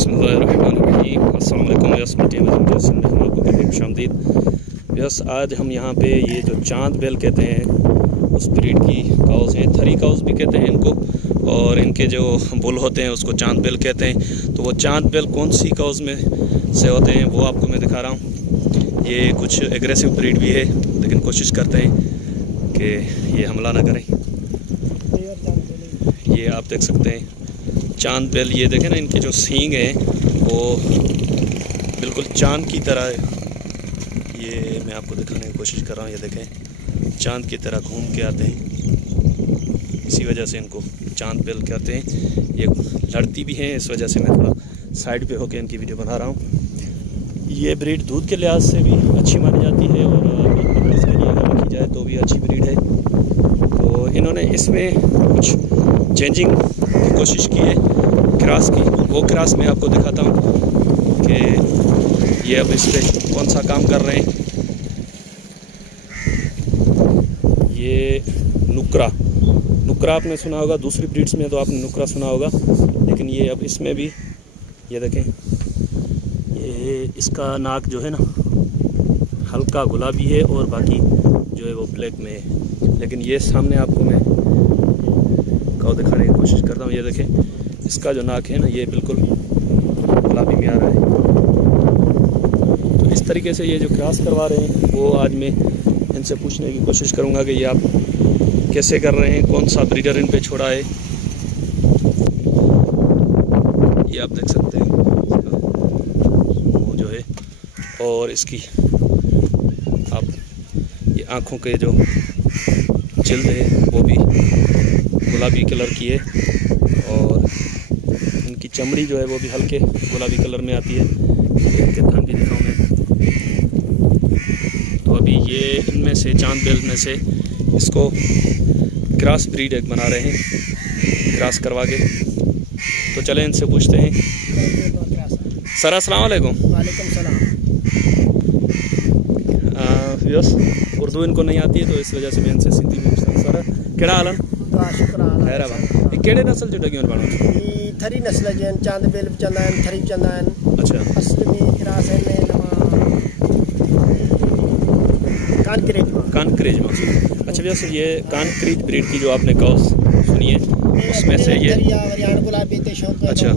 बिस्मिल्लाहिर्रहमानिर्रहीम। अस्सलाम वालेकुम व्यास मीडिया में आपको कहते हैं खुशामदीद। व्यास आज हम यहाँ पे ये जो चांद बेल कहते हैं उस ब्रीड की काउस हैं, थरी काउस भी कहते हैं इनको, और इनके जो बुल होते हैं उसको चांद बेल कहते हैं। तो वो चांद बेल कौन सी काउस में से होते हैं वो आपको मैं दिखा रहा हूँ। ये कुछ एग्रेसिव ब्रीड भी है, लेकिन कोशिश करते हैं कि ये हमला ना करें। ये आप देख सकते हैं चांद बेल, ये देखें ना, इनके जो सींग हैं वो बिल्कुल चांद की तरह है। ये मैं आपको दिखाने की कोशिश कर रहा हूँ। ये देखें चांद की तरह घूम के आते हैं, इसी वजह से इनको चांद बेल कहते हैं। ये लड़ती भी हैं, इस वजह से मैं थोड़ा साइड पे होकर इनकी वीडियो बना रहा हूँ। ये ब्रीड दूध के लिहाज से भी अच्छी मानी जाती है और इसके लिए अगर रखी जाए तो भी अच्छी ब्रीड है। तो इन्होंने इसमें कुछ चेंजिंग की कोशिश की है क्रॉस की, वो क्रॉस मैं आपको दिखाता हूँ कि ये अब इस पर कौन सा काम कर रहे हैं। ये नुकरा आपने सुना होगा, दूसरी ब्रीड्स में तो आपने नुकरा सुना होगा, लेकिन ये अब इसमें भी ये देखें, ये इसका नाक जो है ना हल्का गुलाबी है और बाकी जो है वो ब्लैक में है। लेकिन ये सामने आपको मैं काऊ दिखाने की कोशिश करता हूँ। ये देखें इसका जो नाक है ना ये बिल्कुल गुलाबी में आ रहा है। तो इस तरीके से ये जो क्रॉस करवा रहे हैं वो आज मैं इनसे पूछने की कोशिश करूँगा कि ये आप कैसे कर रहे हैं, कौन सा ब्रीडर इन पे छोड़ा है। ये आप देख सकते हैं वो जो है, और इसकी आप ये आँखों के जो जिल्द है वो भी गुलाबी कलर की है और इनकी चमड़ी जो है वो भी हल्के गुलाबी कलर में आती है। इनके थान भी दिखाऊँ मैं। तो अभी ये इनमें से चांद बेल में से इसको क्रॉस ब्रीड एक बना रहे हैं, क्रॉस करवा के। तो चलें इनसे पूछते हैं। सर अस्सलाम वालेकुम। वालेकुम सलाम। यस, उर्दू इनको नहीं आती है तो इस वजह से मैं इनसे सिंधी में पूछता हूँ। सर केड़ा हाल खैर ये केड़े नस्ल जो डगियों बनो? थरी नस्ल जन चांद बेल भी चंदा है, थरी चंदा है। अच्छा, असली में क्रॉस है में कानक्रेज में। अच्छा भैया, ये कानक्रेज ब्रीड की जो आपने काउस सुनी है उसमें से ये अच्छा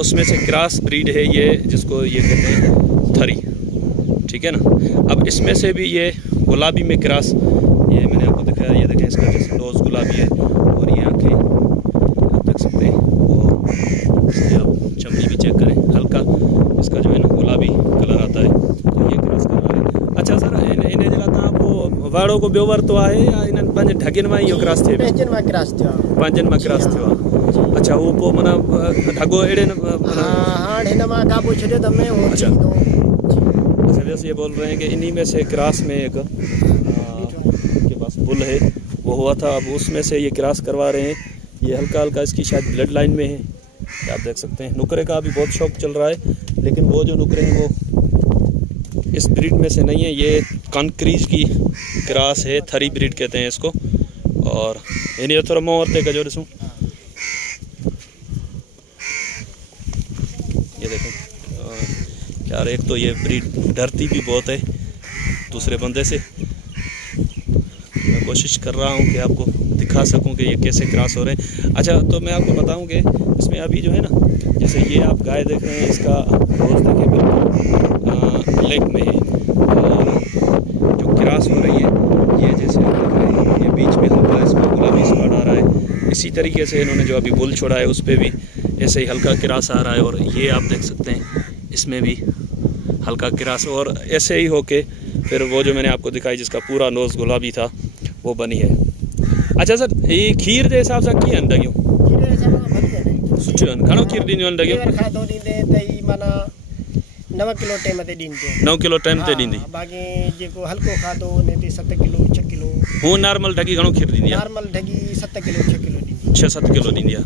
उसमें से क्रॉस ब्रीड है ये, जिसको ये कहते हैं थरी, ठीक है ना। अब इसमें से भी ये गुलाबी में क्रॉस, ये मैंने आपको दिखाया, ये देखें इसका जैसे नोज़ गुलाबी है और ये आँखें आप देख सकते हैं, और इसकी आप चमड़ी भी चेक करें, हल्का इसका जो है ना गुलाबी कलर आता है। तो ये क्रॉस करवा रहे हैं। अच्छा सर, इन्हें जला था वो वाड़ो को बेवर तो है या इन्हें पंज ढगिन में यो क्रॉस थे? पंजन में क्रॉस थियो। अच्छा, वो पो मना ढगो एड़े हां ढेन में काबू छडे तमे हो। अच्छा वैसे ये बोल रहे हैं कि इन्हीं में से क्रॉस में एक के पास बुल है वो हुआ था, अब उसमें से ये क्रॉस करवा रहे हैं। ये हल्का हल्का इसकी शायद ब्लड लाइन में है, आप देख सकते हैं। नुकरे का भी बहुत शौक चल रहा है, लेकिन वो जो नुकरे हैं वो इस ब्रीड में से नहीं है। ये कानक्रेज की क्रॉस है, थरी ब्रीड कहते हैं इसको। और इन्हें थोड़ा मोहरते का जो रसूँ, ये देखें यार, एक तो ये ब्रीड डरती भी बहुत है दूसरे बंदे से। मैं कोशिश कर रहा हूँ कि आपको दिखा सकूँ कि ये कैसे क्रॉस हो रहे हैं। अच्छा, तो मैं आपको बताऊँ कि इसमें अभी जो है ना, जैसे ये आप गाय देख रहे हैं, इसका रोज़ देखिए बिल्कुल ब्लैक में है, और जो क्रॉस हो रही है ये जैसे आप देख रहे हैं ये बीच में हल्का इसमें गुलाबी स्पॉट आ रहा है। इसी तरीके से इन्होंने जो अभी बुल छोड़ा है उस पर भी ऐसे ही हल्का क्रॉस आ रहा है, और ये आप देख सकते हैं इसमें भी हल्का क्रॉस, और ऐसे ही होके फिर वो जो मैंने आपको दिखाई जिसका पूरा नोज़ गुलाबी था वो बनी है। अच्छा सर, ये खीर के हिसाब से की अंडगियों सुठियूं आहिनि? घणो खीर ॾींदियूं आहिनि डगियूं? 9 किलो टाइम ते ॾींदी। 9 किलो टाइम ते ॾींदी। बाक़ी जेको हल्को खाधो उन ते 7 किलो 6 किलो। हूँ नॉर्मल ढगी घणो खीर ॾींदी आहे? नॉर्मल ढगी 7 किलो 6 किलो ॾींदी। 6-7 किलो ॾींदी आहे।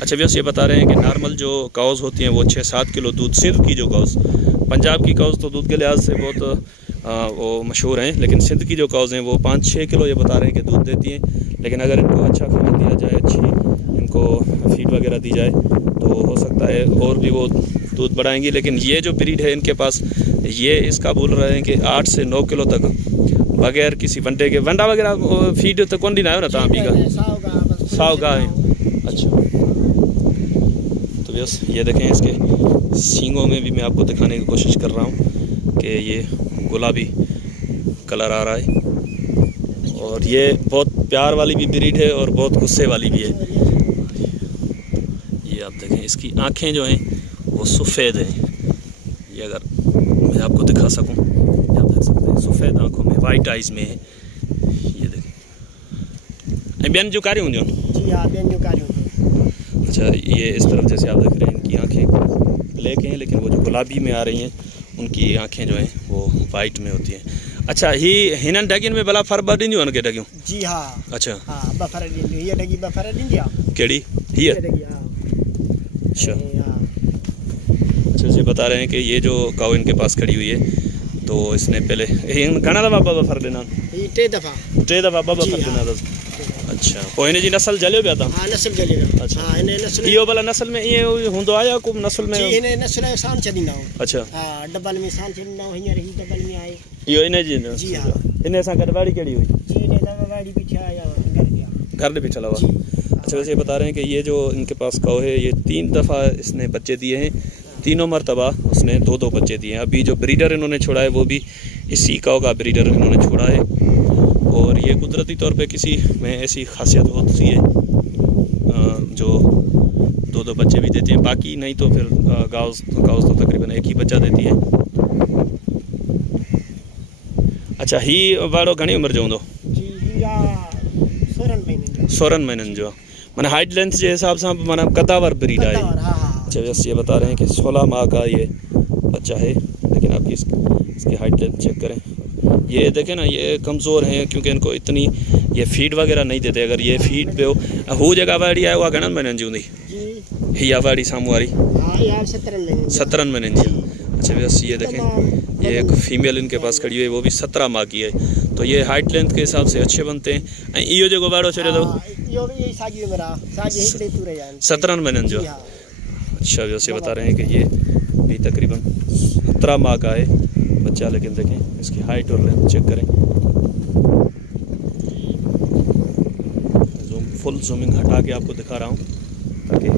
अच्छा व्यस, ये बता रहे हैं कि नॉर्मल जो काउस होती हैं वो 6-7 किलो दूध, सिंध की जो काउस, पंजाब की काउस तो दूध के लिहाज से बहुत वो मशहूर हैं, लेकिन सिंध की जो काउस हैं वो 5-6 किलो ये बता रहे हैं कि दूध देती हैं। लेकिन अगर इनको अच्छा खाना दिया जाए, अच्छी इनको फीड वगैरह दी जाए तो हो सकता है और भी वो दूध बढ़ाएंगी। लेकिन ये जो ब्रीड है इनके पास, ये इसका बोल रहे हैं कि 8 से 9 किलो तक बगैर किसी वंडे के, वंडा वगैरह फीड तो कौन दिन आयो ना तहाँ भी का साव गाय। अच्छा, तो बस ये देखें इसके सींगों में भी मैं आपको दिखाने की कोशिश कर रहा हूँ कि ये गुलाबी कलर आ रहा है। और ये बहुत प्यार वाली भी ब्रीड है और बहुत गुस्से वाली भी है। ये आप देखें इसकी आँखें जो हैं वो सफ़ेद हैं। ये अगर मैं आपको दिखा सकूं, ये आप देख सकते हैं सफ़ेद आँखों में, वाइट आइज़ में है। ये देखें बेन जुकारी हूँ जो। जी हाँ, बेन जुकारी हूँ। अच्छा, ये इस तरफ जैसे आप देख रहे हैं इनकी आँखें ब्लैक हैं, लेकिन वो जो गुलाबी में आ रही हैं उनकी आँखें जो हैं वो वाइट में होती हैं। अच्छा, ही हिनन डगिन में भला फर बडिन जो उनके डगियों। जी हाँ। अच्छा हाँ, बफर दिन ये डगी बफर दिन दिया केड़ी ये डगी। हाँ अच्छा अच्छा, ये बता रहे हैं कि ये जो काऊ इनके पास खड़ी हुई है तो इसने पहले घना दफा बफर देना, ये 3 दफा बफर देना था। अच्छा, कोई जी नस्ल जलियो पिया था। हाँ, नस्ल जलियो। अच्छा, हाँ, इन्हें नस्ल इहो भला नस्ल में ये हुंदो आया को नस्ल में। जी, इन्हें नस्ल शान छदींदा हूं। अच्छा, हाँ, डबल में शान छदींदा हूं, हींअर ही डबल में आए। इहो इन्हें जी। जी हाँ, इन्हें सा गड़वाड़ी केड़ी हुई। जी, इन्हें दवाड़ी पीछे आया घर गया, घर पे चला हुआ। अच्छा, वैसे बता रहे हैं कि ये जो इनके पास काऊ है ये 3 दफ़ा इसने बच्चे दिए हैं, तीनों मरतबा उसने 2-2 बच्चे दिए हैं। अभी जो ब्रीडर इन्होंने छोड़ा है वो भी इसी काऊ का ब्रीडर इन्होंने छोड़ा है। और ये कुदरती तौर पे किसी में ऐसी खासियत होती है जो 2-2 बच्चे भी देते हैं, बाकी नहीं तो फिर गाँव तो तकरीबन एक ही बच्चा देती है। अच्छा, ही वाड़ो घनी उम्र जो हूंदो। जी, या 16 महीननि जो, माना हाइट लेंथ के हिसाब से माना कदावर ब्रीड है। हाँ। अच्छा, बस ये बता रहे हैं कि 16 माह का ये बच्चा है। लेकिन आप इसकी हाइट लेंथ चेक करें, ये देखें ना, ये कमज़ोर हैं क्योंकि इनको इतनी ये फीड वगैरह नहीं देते। अगर ये फीड पे हो जगह वाड़ी है वो घणनि महीननि जी हूंदी। ही वाड़ी साम्हूं वारी 17 महीननि जी। अच्छा, बस ये देखें ये एक फीमेल इनके पास खड़ी हुई है, वो भी 17 माह की है। तो ये हाइट लेंथ के हिसाब से अच्छे बनते हैं। इो जो वाड़ो छो 17 महीननि जो। अच्छा, वैसे बता रहे हैं कि ये भी तकरीबन 17 माह का है बच्चा। लेकिन देखें इसकी हाइट और लेंथ चेक करें। फुल जूमिंग हटा के आपको दिखा रहा हूँ ताकि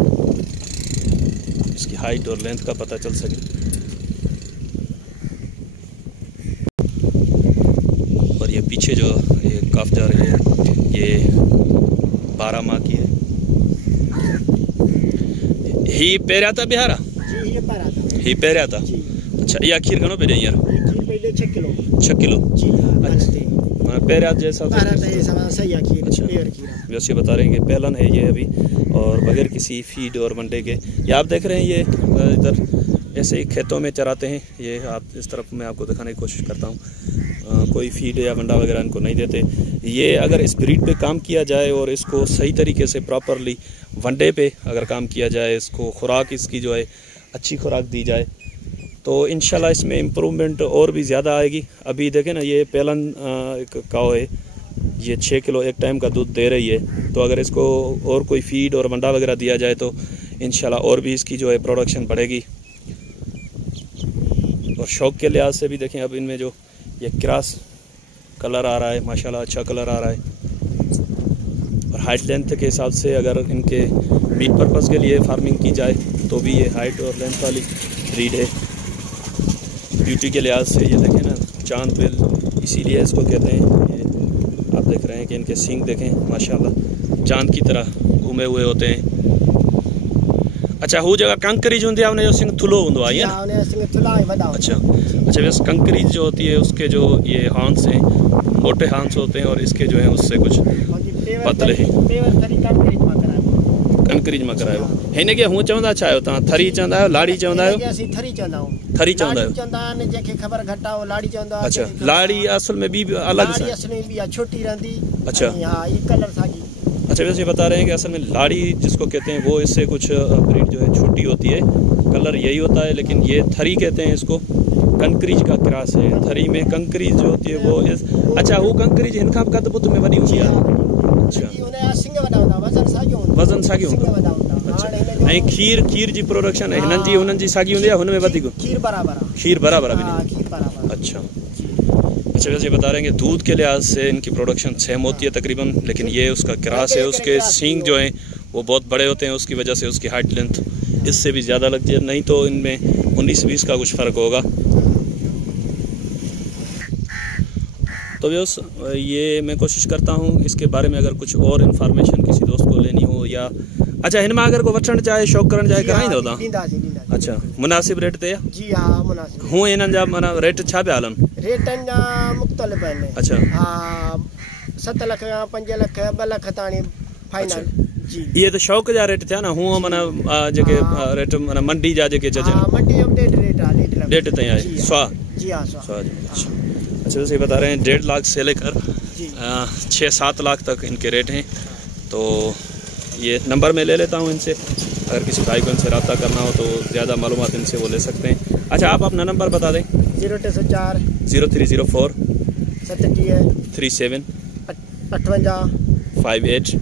इसकी हाइट और लेंथ का पता चल सके। और ये पीछे जो ये काफ जा रही है ये 12 माह की है। ही पैरिया था बिहारा। ही पैरिया था। अच्छा, ये खीर घणो पे ॾेई यार? 6 किलो। पैरिया जैसा। अच्छा, वैसे बता रहे हैं कि पहलन है ये अभी और बगैर किसी फीड और वंडे के। ये आप देख रहे हैं ये इधर ऐसे ही खेतों में चराते हैं। ये आप इस तरफ मैं आपको दिखाने की कोशिश करता हूँ। कोई फीड या वंडा वगैरह इनको नहीं देते। ये अगर इस ब्रीड पे काम किया जाए और इसको सही तरीके से प्रॉपरली वनडे पे अगर काम किया जाए, इसको खुराक इसकी जो है अच्छी खुराक दी जाए तो इंशाल्लाह इसमें इम्प्रूवमेंट और भी ज़्यादा आएगी। अभी देखें ना, ये पहलन एक काऊ है, ये 6 किलो एक टाइम का दूध दे रही है। तो अगर इसको और कोई फीड और वंडा वगैरह दिया जाए तो इंशाल्लाह और भी इसकी जो है प्रोडक्शन बढ़ेगी। और शौक़ के लिहाज से भी देखें, अब इनमें जो ये क्रॉस कलर आ रहा है माशाल्लाह अच्छा कलर आ रहा है। और हाइट लेंथ के हिसाब से अगर इनके मीट पर्पज़ के लिए फार्मिंग की जाए तो भी ये हाइट और लेंथ वाली ब्रीड है। ब्यूटी के लिहाज से ये देखें ना, चांद बिल इसीलिए इसको कहते हैं। ये आप देख रहे हैं कि इनके सींग देखें माशाल्लाह चांद की तरह घूमे हुए होते हैं। अच्छा, वो जगह कंकरीज होती है उन्हें जो सिंह थुलो होंगे आई है ना। अच्छा अच्छा, बस कंकरीज जो होती है उसके जो ये हांस हैं मोटे हांस होते हैं और इसके जो है उससे कुछ पतले हैं। कंकरीज में करायो हिन खे हूँ चवंदा छा आहियो तव्हां? थरी चवंदा आहियो, लाड़ी चवंदा आहियो? थरी चवंदा आहियो। अच्छा, लाड़ी असल में भी अलग सा छोटी रहती। अच्छा अच्छा, वैसे बता रहे हैं कि असल में लाड़ी जिसको कहते हैं वो इससे कुछ ब्रीड जो है छोटी होती है, कलर यही होता है। लेकिन ये थरी कहते हैं इसको, कंकरीज का क्रॉस है। थरी में कंकरीज जो होती है वो अच्छा, वो कंकरीज इनका कद बुत में वडी होती है। अच्छा वज़न साॻियो हूंदो अच्छा ऐं खीर जी प्रोडक्शन हिननि जी साॻी हूंदी आहे हुन में वधीक खीर बराबर खीर बराबर है हाँ खीर बराबर अच्छा अच्छा वैसे बता रहे हैं कि दूध के लिहाज से इनकी प्रोडक्शन सेम होती है तकरीबन लेकिन ये उसका क्रॉस है उसके सींग जो हैं वो बहुत बड़े होते हैं उसकी वजह से उसकी हाइट लेंथ इससे भी ज़्यादा लगती है नहीं तो इनमें 19-20 का कुछ फ़र्क होगा। तो व्यस ये मैं कोशिश करता हूँ इसके बारे में अगर कुछ और इन्फॉर्मेशन किसी दोस्त को लेनी हो या अच्छा हिनमें अगर को वठण चाहे शौक़ करण चाहे कराई दो तव्हां अच्छा मुनासिब रेट ते जी हाँ मुनासिब हूँ इन्हनि जा माना रेट छा पिया हलनि रेटनि जा मुख़्तलिफ़ आहिनि अच्छा हाँ 7 लाख 5 लाख 2 लाख ताणी फाइनल जी ये तो शौक़ जा रेट थिया न हूँ माना जेके रेट माना मंडी जा जेके चइजनि हाँ मंडी जो 1.5 रेट आहे 1.5 लाख डेढ़ ताईं आहे स्वाह जी हाँ स्वाह अच्छा अच्छा वैसे बता रहे हैं 1.5 लाख से लेकर 6-7 लाख तक इनके रेट हैं। तो ये नंबर मैं ले लेता हूँ इनसे अगर किसी भाई को इनसे रब्ता करना हो तो ज़्यादा मालूमात इनसे वो ले सकते हैं। अच्छा आप अपना नंबर बता दें 0304 0304 37 37 58 58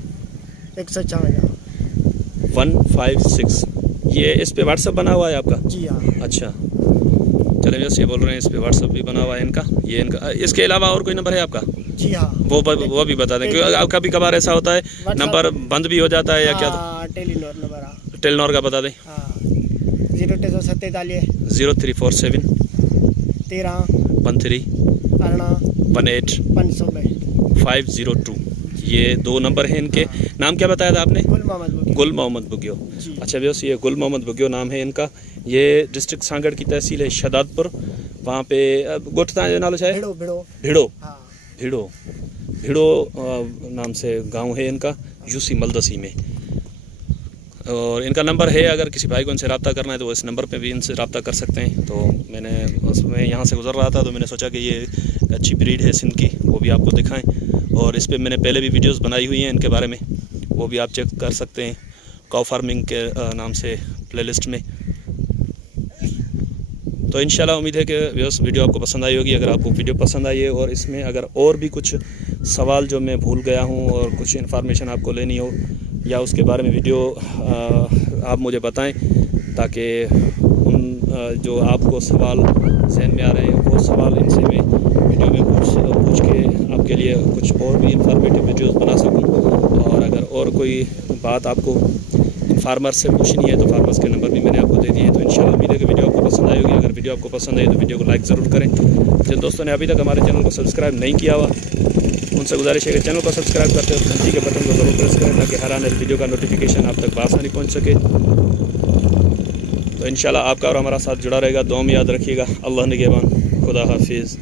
156 156 ये इस पे व्हाट्सअप बना हुआ है आपका जी हाँ अच्छा चले वैसे ये बोल रहे हैं इस पे व्हाट्सअप भी बना हुआ है इनका ये इनका इसके अलावा और कोई नंबर है आपका जी हाँ वो भी बता दें क्योंकि कभी कभार ऐसा होता है नंबर बंद भी हो जाता है या क्या टेलीनॉर नंबर टेलीनॉर का बता दें 0347 13 13 502 ये 2 नंबर हैं इनके। नाम क्या बताया था आपने गुल मोहम्मद बुगियो अच्छा व्यवस्था ये गुल मोहम्मद बुगियो नाम है इनका। ये डिस्ट्रिक्ट सांगड़ की तहसील है शदादपुर वहाँ पे गोठ जो नालो है भिड़ो नाम से गांव है इनका यूसी मलदसी में। और इनका नंबर है अगर किसी भाई को इनसे रब्ता करना है तो इस नंबर पे भी इनसे रब्ता कर सकते हैं। तो मैंने उसमें यहाँ से गुजर रहा था तो मैंने सोचा कि ये अच्छी ब्रीड है सिंध की वो भी आपको दिखाएं और इस पे मैंने पहले भी वीडियोस बनाई हुई हैं इनके बारे में वो भी आप चेक कर सकते हैं काउ फार्मिंग के नाम से प्लेलिस्ट में। तो इंशाल्लाह उम्मीद है कि वीडियो आपको पसंद आई होगी। अगर आपको वीडियो पसंद आई है और इसमें अगर और भी कुछ सवाल जो मैं भूल गया हूँ और कुछ इन्फॉर्मेशन आपको लेनी हो या उसके बारे में वीडियो आप मुझे बताएं ताकि उन जो आपको सवाल जहन में आ रहे हैं वो सवाल इनसे मैं वीडियो में पूछ के आपके लिए कुछ और भी इंफॉर्मेटिव वीडियोस बना सकूं। और अगर और कोई बात आपको फार्मर से पूछनी है तो फार्मर्स के नंबर भी मैंने आपको दे दिए हैं। तो इंशाल्लाह उम्मीद है कि वीडियो आपको पसंद आई होगी। अगर वीडियो आपको पसंद आई तो वीडियो को लाइक ज़रूर करें। जिन दोस्तों ने अभी तक हमारे चैनल को सब्सक्राइब नहीं किया हुआ उनसे गुजारिश है कि चैनल को सब्सक्राइब करते हो घंटी के बटन को ज़रूर प्रेस करें ताकि हर आने वीडियो का नोटिफिकेशन आप तक बआसानी पहुँच सके। तो इंशाल्लाह आपका और हमारा साथ जुड़ा रहेगा। दुआ में याद रखिएगा। अल्लाह निगहबान, खुदा हाफिज़।